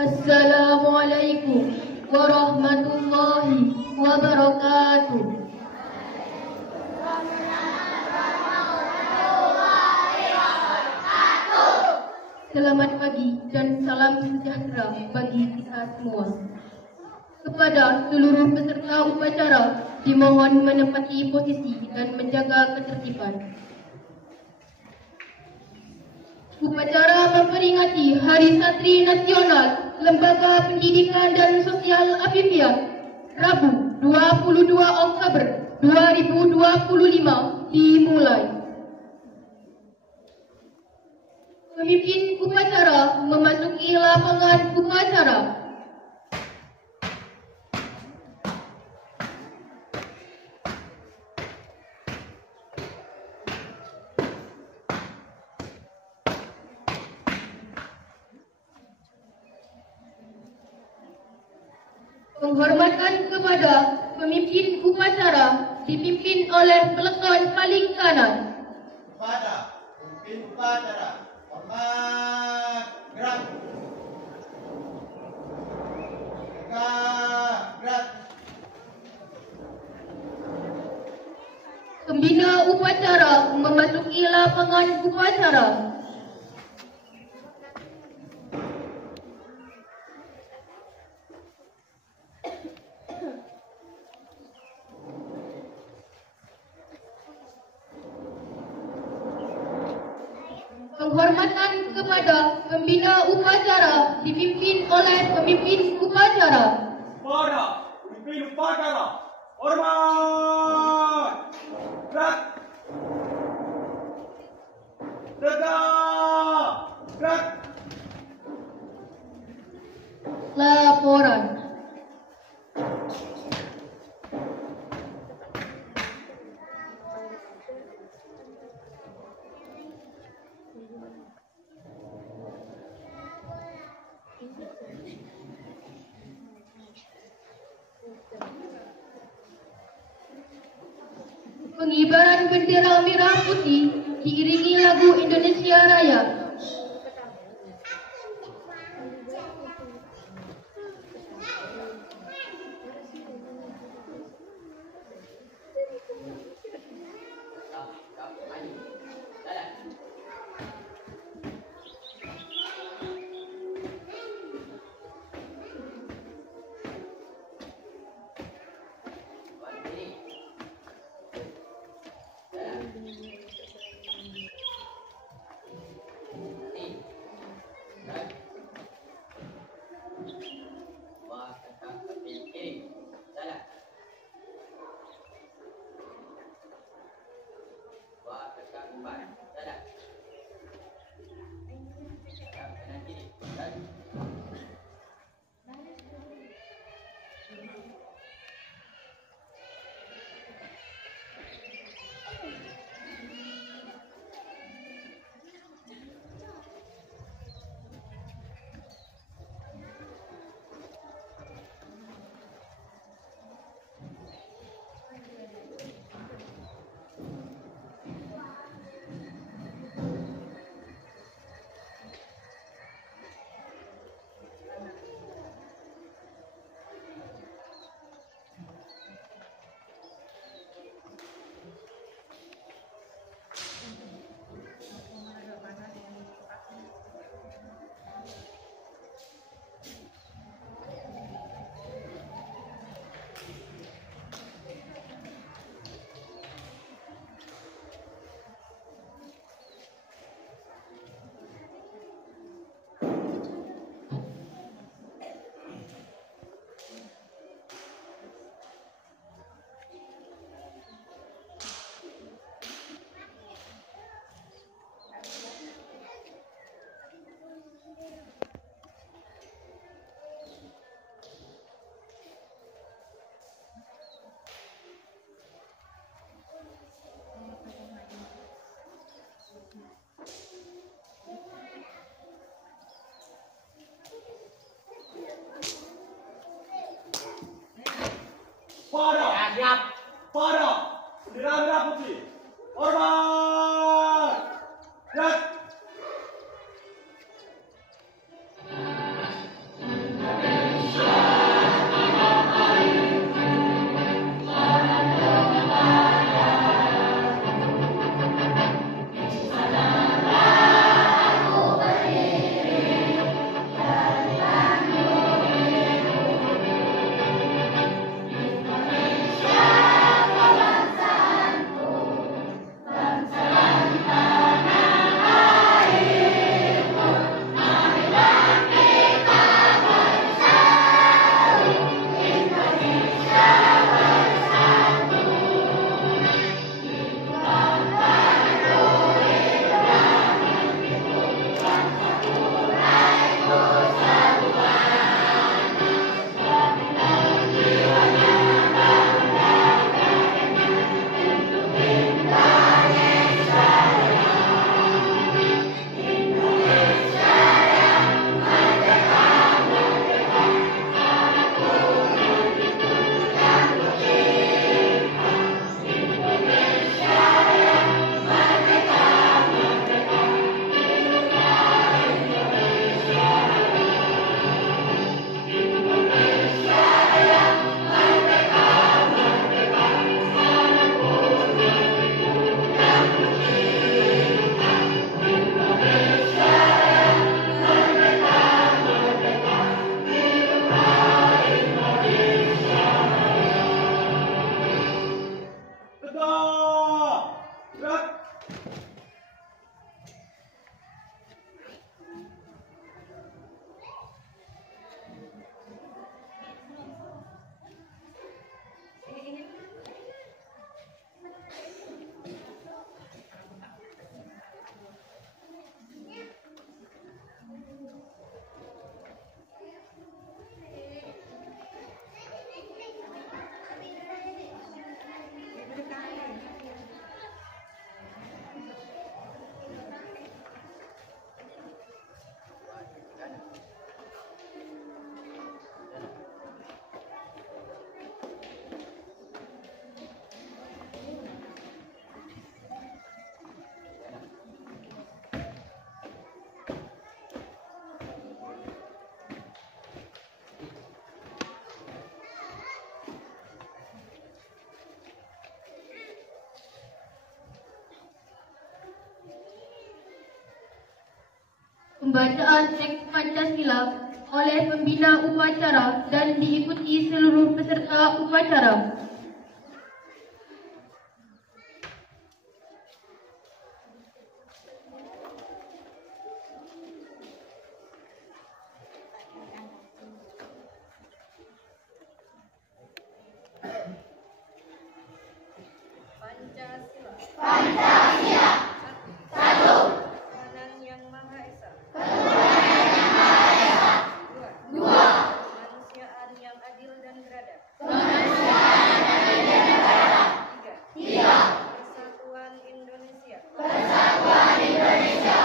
Assalamualaikum warahmatullahi wabarakatuh. Selamat pagi dan salam sejahtera bagi kita semua. Kepada seluruh peserta upacara, dimohon menempati posisi dan menjaga ketertiban. Upacara memperingati Hari Santri Nasional Lembaga Pendidikan dan Sosial Afifiyah, Rabu 22 Oktober 2025 dimulai. Pemimpin upacara memasuki lapangan upacara. Penghormatan kepada pemimpin upacara dipimpin oleh peleton paling kanan. Kepada pemimpin upacara, hormat, gerak. Gerak. Pembina upacara memasuki lapangan upacara. Penghormatan kepada pembina upacara dipimpin oleh pemimpin upacara. Kepada pemimpin upacara, hormat, gerak, tegak, gerak. Laporan. Pengibaran bendera merah putih diiringi lagu Indonesia Raya. Pada bendera merah putih, hormat, gerak. Pembacaan teks Pancasila oleh pembina upacara dan diikuti seluruh peserta upacara. Pancasila. Pancasila. Satu. Ketuhanan yang Maha Esa. Ketuhanan yang Maha Esa. Dua. Kemanusiaan yang adil dan beradab. Kemanusiaan yang adil dan beradab. Tiga. Tiga. Persatuan Indonesia. Persatuan Indonesia.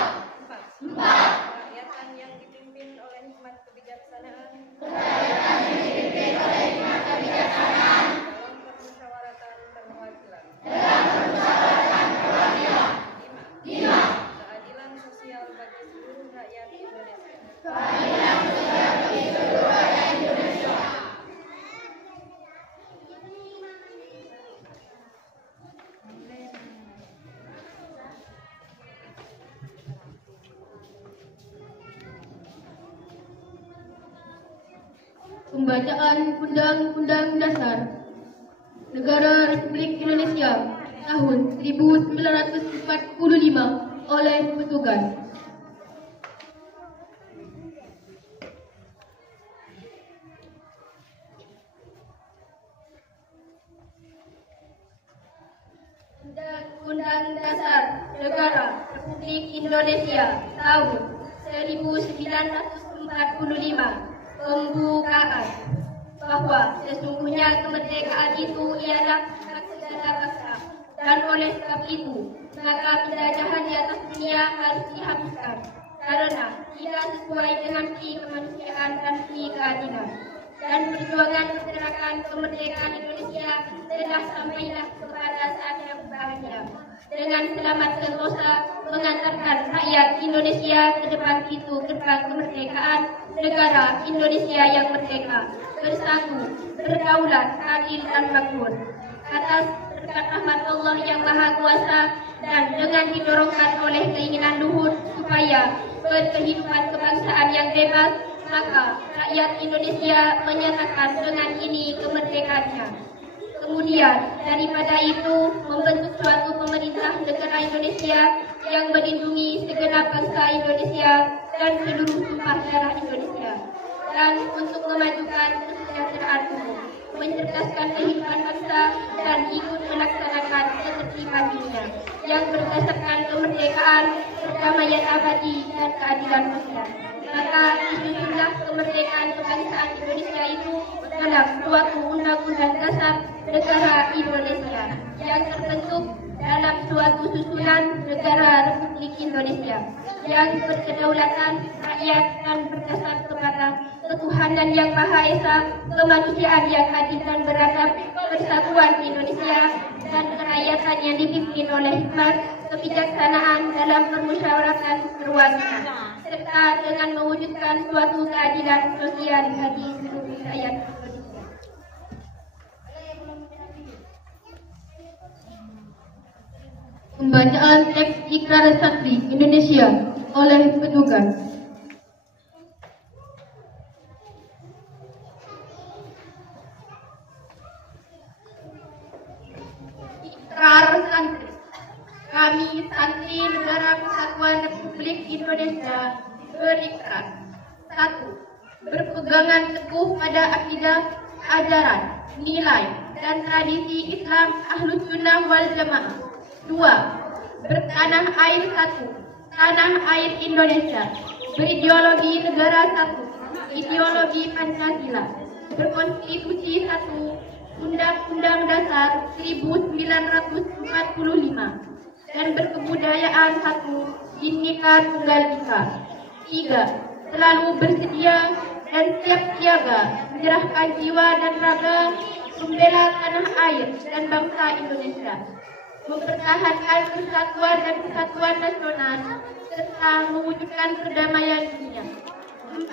Empat. Empat. Kerakyatan yang dipimpin oleh hikmat kebijaksanaan. Kerakyatan yang dipimpin oleh hikmat kebijaksanaan. Dalam permusyawaratan perwakilan. Dalam permusyawaratan perwakilan. Lima. Lima. Keadilan sosial bagi seluruh rakyat Indonesia. Keadilan sosial bagi seluruh rakyat Indonesia. Pembacaan Undang-Undang Dasar Negara Republik Indonesia tahun 1945 oleh petugas. Undang-Undang Dasar Negara Republik Indonesia tahun 1945 pembukaan bahwa sesungguhnya kemerdekaan itu ialah hak segala bangsa, dan oleh sebab itu maka penjajahan di atas dunia harus dihapuskan karena tidak sesuai dengan pri kemanusiaan dan pri keadilan. Dan perjuangan pergerakan kemerdekaan Indonesia telah sampailah kepada saat yang berbahagia dengan selamat sentosa mengantarkan rakyat Indonesia ke depan pintu gerbang kemerdekaan negara Indonesia yang merdeka, bersatu, berdaulat, adil dan makmur atas berkat rahmat Allah yang Maha Kuasa dan dengan didorongkan oleh keinginan luhur supaya berkehidupan kebangsaan yang bebas, maka rakyat Indonesia menyatakan dengan ini kemerdekaannya. Kemudian daripada itu membentuk suatu pemerintah negara Indonesia yang melindungi segenap bangsa Indonesia dan seluruh tumpah darah Indonesia, dan untuk memajukan kesejahteraan umum, mencerdaskan kehidupan bangsa dan ikut melaksanakan ketertiban dunia yang berdasarkan kemerdekaan, perdamaian abadi dan keadilan sosial. Maka disusunlah kemerdekaan kebangsaan Indonesia itu dalam suatu undang-undang dasar negara Indonesia yang terbentuk dalam suatu susunan negara Republik Indonesia yang berkedaulatan rakyat dan berdasar kepada ketuhanan yang Maha Esa, kemanusiaan yang adil dan beradab, persatuan Indonesia dan kerakyatan yang dipimpin oleh hikmat kebijaksanaan dalam permusyawaratan perwakilan, serta dengan mewujudkan suatu keadilan sosial bagi seluruh rakyat Indonesia. Pembacaan teks Ikrar Sakti Indonesia oleh petugas. Ikrar Santri. Kami santri Negara Kesatuan Republik Indonesia berikrar. 1. Berpegangan teguh pada akidah, ajaran, nilai, dan tradisi Islam Ahlus Sunnah wal Jamaah. 2. Bertanah air satu, tanah air Indonesia, berideologi negara satu, ideologi Pancasila, berkonstitusi satu, Undang-Undang Dasar 1945, dan berkebudayaan satu, Bhinneka Tunggal Ika. 3. Selalu bersedia dan siap siaga menyerahkan jiwa dan raga membela tanah air dan bangsa Indonesia, mempertahankan persatuan dan kesatuan nasional, serta mewujudkan perdamaian dunia. 4.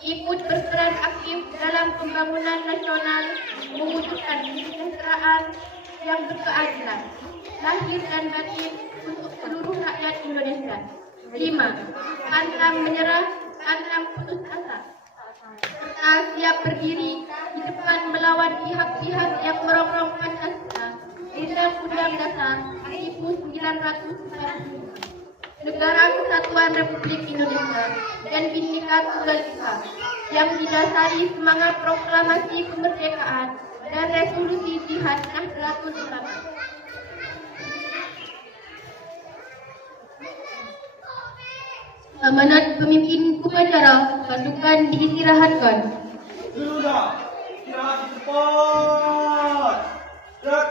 Ikut berperan aktif dalam pembangunan nasional, mewujudkan kesejahteraan yang berkeadilan, lahir dan batin untuk seluruh rakyat Indonesia. 5. Pantang menyerah, pantang putus asa. Serta siap berdiri di depan melawan pihak-pihak yang merongrong Pancasila, Undang-Undang Dasar 1945, Negara Kesatuan Republik Indonesia, dan Bhinneka Tunggal Ika, yang didasari semangat proklamasi kemerdekaan dan resolusi Jihad Nahdlatul Ulama. Amanat pemimpin upacara pasukan diistirahatkan. Sudah, istirahat di tempat. Gerak.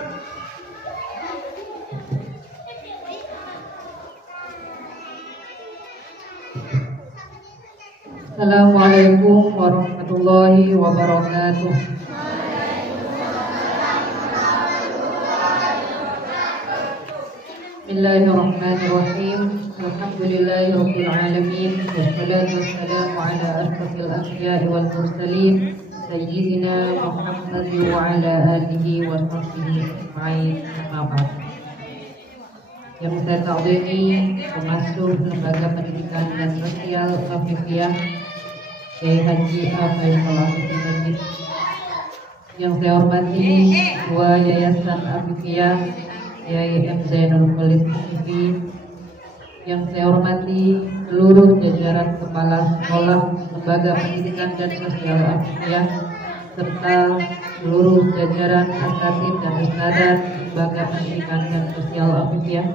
Assalamualaikum warahmatullahi wabarakatuh. Bismillahirrahmanirrahim. Alhamdulillahirabbil alamin. Wassalatu wassalamu ala asyrafil anbiya'i wal mursalin sayyidina Muhammad wa ala alihi wa sahbihi ajma'in. Amma ba'd. Yang saya ta'zimi pengasuh Lembaga Pendidikan dan Sosial Afifiyah Kiai Haji Faisal Afifiyah, yang saya hormati Ketua Yayasan Afifiyah Kiai M. Zainul Khalid Afifi, yang saya hormati seluruh jajaran kepala sekolah Lembaga Pendidikan dan Sosial Afifiyah, serta seluruh jajaran asatidz dan ustadzah Lembaga Pendidikan dan Sosial Afifiyah,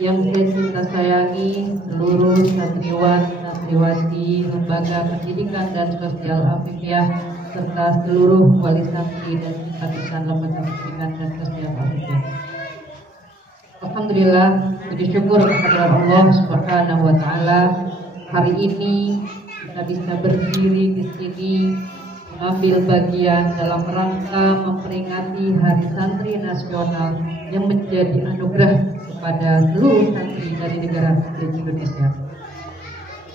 yang saya cinta sayangi seluruh santriwan santriwati Lembaga Pendidikan dan Sosial Afifiyah, serta seluruh wali santri dan simpatisan Lembaga Pendidikan dan Sosial Afifiyah. Alhamdulillah, puji syukur kepada Allah Subhanahu wa taala, hari ini kita bisa berdiri di sini mengambil bagian dalam rangka memperingati Hari Santri Nasional yang menjadi anugerah kepada seluruh santri dari negara Republik Indonesia.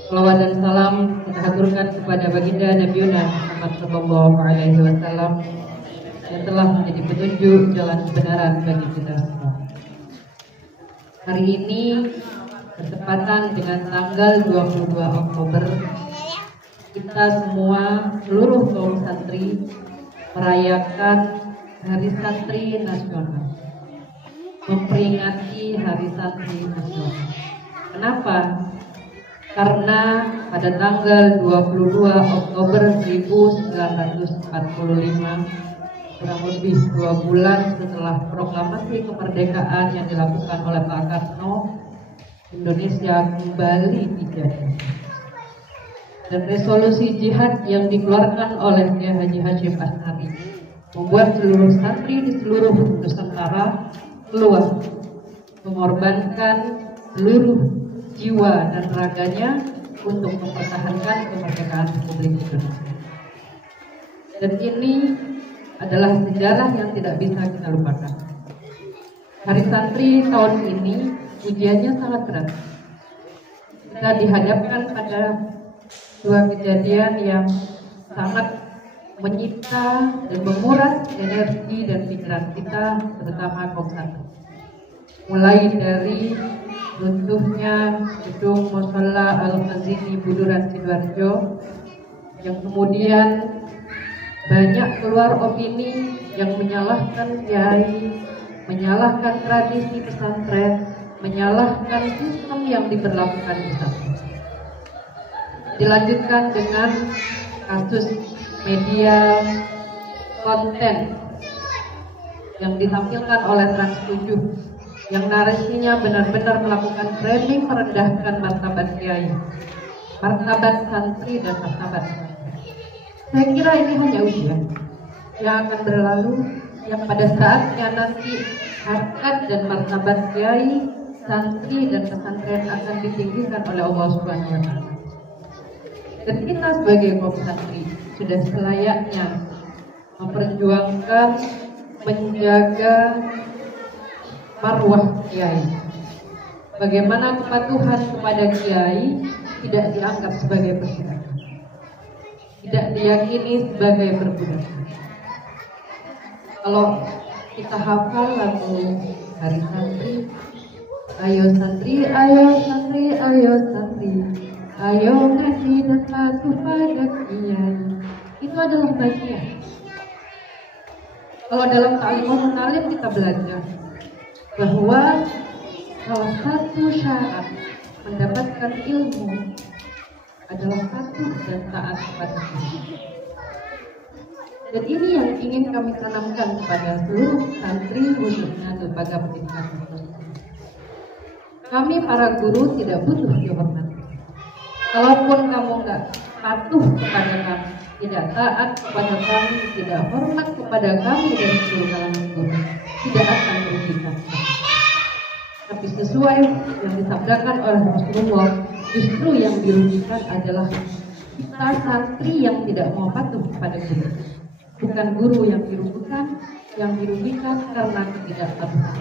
Salawat dan salam kita haturkan kepada baginda Nabiuna Muhammad sallallahu alaihi wasallam yang telah menjadi petunjuk jalan kebenaran bagi kita semua. Hari ini bertepatan dengan tanggal 22 Oktober, kita semua seluruh kaum santri merayakan Hari Santri Nasional, memperingati Hari Santri Nasional. Kenapa? Karena pada tanggal 22 Oktober 1945, kurang lebih 2 bulan setelah proklamasi kemerdekaan yang dilakukan oleh Pak Karno, Indonesia kembali dijajah. Dan resolusi jihad yang dikeluarkan oleh Kiai Haji Hashim As'ari membuat seluruh santri di seluruh Nusantara keluar mengorbankan seluruh jiwa dan raganya untuk mempertahankan kemerdekaan Republik Indonesia. Dan ini adalah sejarah yang tidak bisa kita lupakan. Hari Santri tahun ini ujiannya sangat berat. Kita dihadapkan pada dua kejadian yang sangat menyita dan menguras energi dan pikiran kita, terutama kaum santri. Mulai dari runtuhnya gedung Mushola Al-Khazini Buduran Sidoarjo, yang kemudian banyak keluar opini yang menyalahkan kiai, menyalahkan tradisi pesantren, menyalahkan sistem yang diberlakukan di pesantren. Dilanjutkan dengan kasus media konten yang ditampilkan oleh Trans 7 yang narasinya benar-benar melakukan framing merendahkan martabat kiai, martabat santri dan martabat santri. Saya kira ini hanya ujian yang akan berlalu, yang pada saatnya nanti harkat dan martabat kiai, santri dan pesantren akan ditinggikan oleh Allah Subhanahu wa taala. Dan kita sebagai kaum santri sudah selayaknya memperjuangkan, menjaga marwah kiai. Bagaimana kepatuhan kepada kiai tidak dianggap sebagai perbudakan, tidak diyakini sebagai perbudakan. Kalau kita hafal lagu Hari Santri, Ayo santri, ayo santri, ayo santri, ayo ngaji dan patuh pada kiai. Itu adalah bagian. Kalau dalam ta'lim kita belajar bahwa salah satu syarat mendapatkan ilmu adalah patuh dan taat kepada Tuhan. Dan ini yang ingin kami tanamkan kepada seluruh santri khususnya lembaga pendidikan Islam. Kami para guru tidak butuh dihormati. Kalaupun kamu nggak patuh kepada kami, tidak taat kepada kami, tidak hormat kepada kami dan seluruh kalangan guru, tidak akan merugikan. Tapi sesuai yang disabdakan oleh Rasulullah, justru yang dirugikan adalah kita santri yang tidak mau patuh kepada guru. Bukan guru yang dirugikan karena ketidakpatuhan.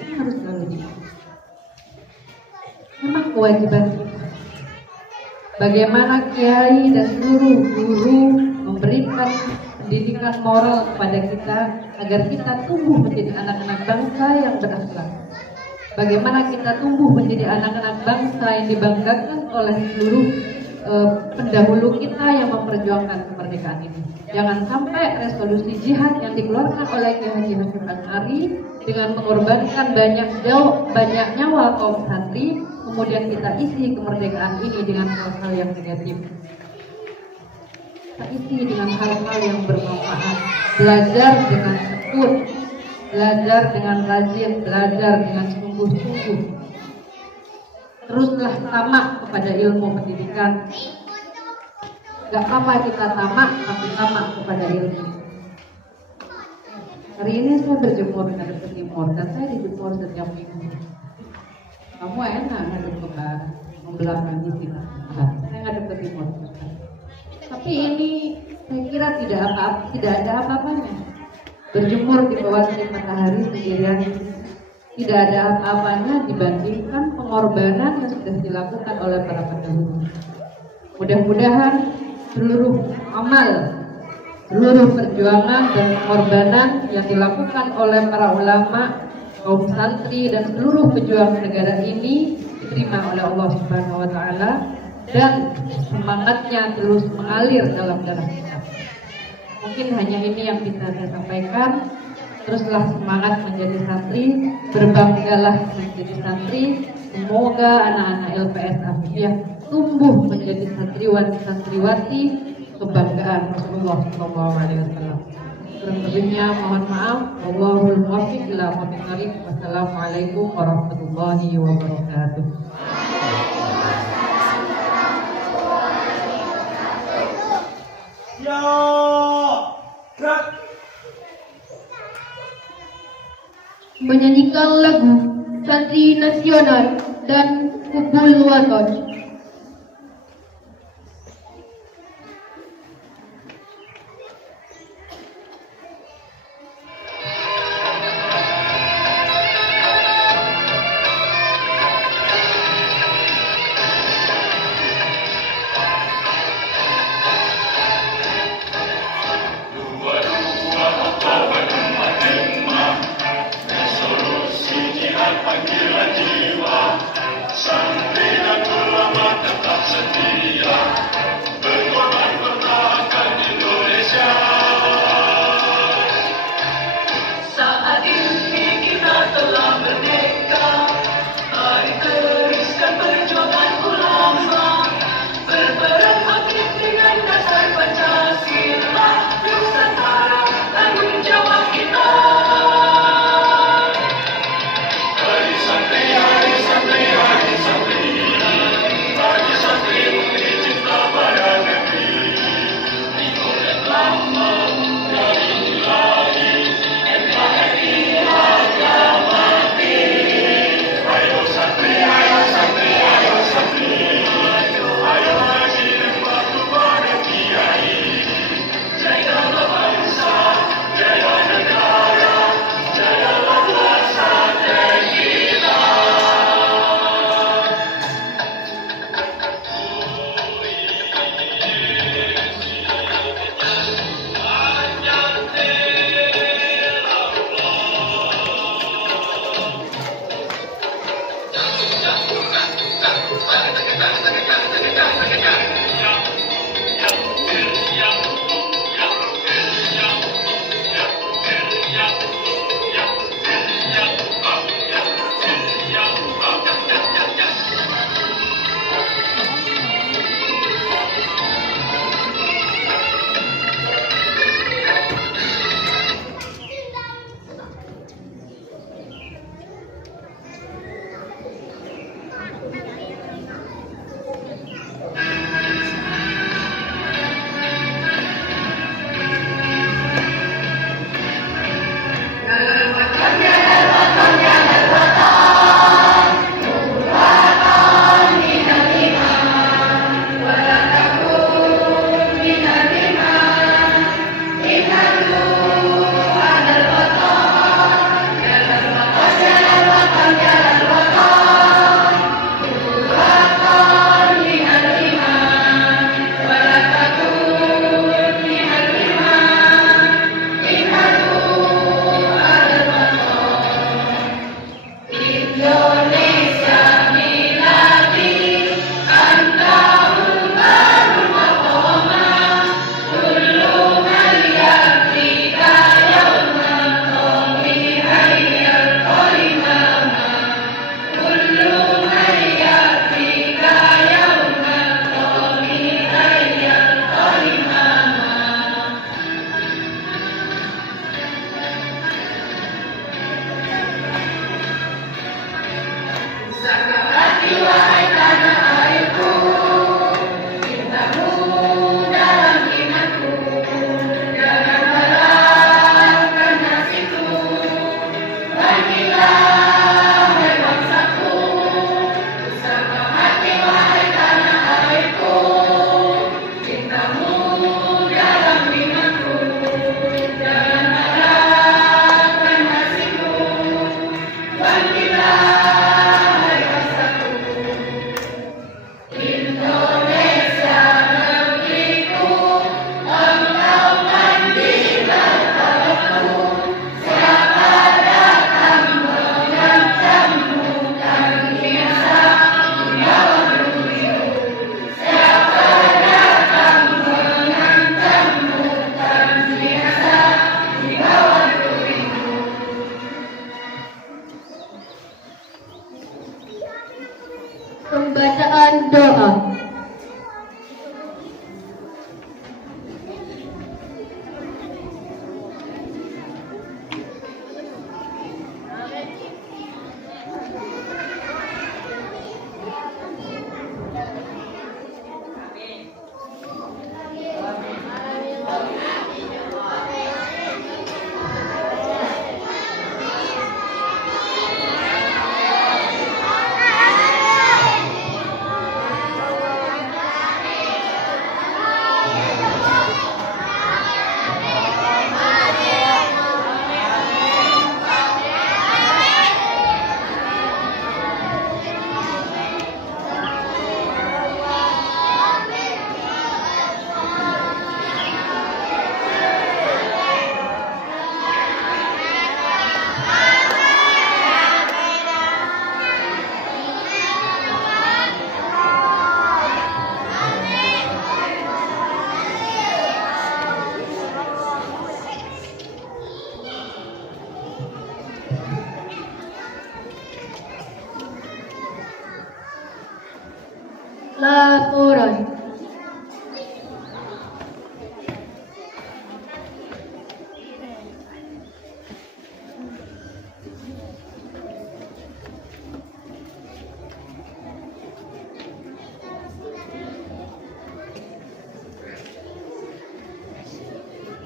Ini harus selalu diingat. Memang kewajiban kita. Bagaimana kiai dan seluruh guru memberikan pendidikan moral kepada kita agar kita tumbuh menjadi anak-anak bangsa yang berakhlak. Bagaimana kita tumbuh menjadi anak-anak bangsa yang dibanggakan oleh seluruh pendahulu kita yang memperjuangkan kemerdekaan ini. Jangan sampai resolusi jihad yang dikeluarkan oleh Kiai Haji Hashim Asy'ari dengan mengorbankan banyak nyawa kaum santri, kemudian kita isi kemerdekaan ini dengan hal-hal yang negatif. Kita isi dengan hal-hal yang bermanfaat. Belajar dengan tekun, belajar dengan rajin, belajar dengan sungguh-sungguh. Teruslah tamak kepada ilmu pendidikan. Gak apa-apa kita tamak, tapi tamak kepada ilmu. Hari ini saya berjemur ngadep ke timur dan saya dijemur setiap minggu. Kamu enak ngadep ke barat, membelakangi kita. Saya ngadep ke timur. Tapi ini saya kira tidak ada apa-apanya. Berjemur di bawah terik matahari sendirian tidak ada apa-apanya dibandingkan pengorbanan yang sudah dilakukan oleh para pendahulu. Mudah-mudahan seluruh amal, seluruh perjuangan dan pengorbanan yang dilakukan oleh para ulama, kaum santri dan seluruh pejuang negara ini diterima oleh Allah Subhanahu wa taala dan semangatnya terus mengalir dalam darah kita. Mungkin hanya ini yang bisa saya sampaikan. Teruslah semangat menjadi santri, berbanggalah menjadi santri. Semoga anak-anak LPS Afifiyah tumbuh menjadi santriwan-santriwati kebanggaan Rasulullah SAW. Kurang lebihnya mohon maaf. Wallahul muwaffiq ila aqwamit thoriq. Wassalamualaikum warahmatullahi wabarakatuh. Ya, gerak. Menyanyikan lagu Santri Nasional dan Kubul Waton. Panggilan jiwa, santri dan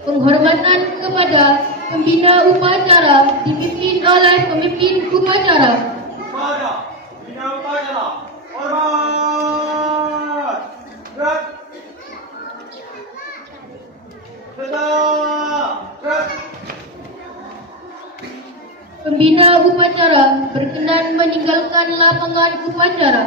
Penghormatan kepada pembina upacara dipimpin oleh pemimpin upacara. Kepada bina upacara, hormat. Gerak. Tetap. Gerak. Pembina upacara berkenan meninggalkan lapangan upacara.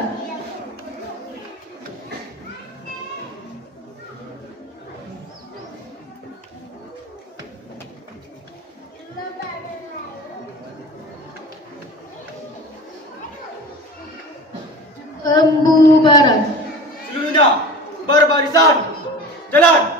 Pembubaran. Seluruhnya berbarisan. Jalan.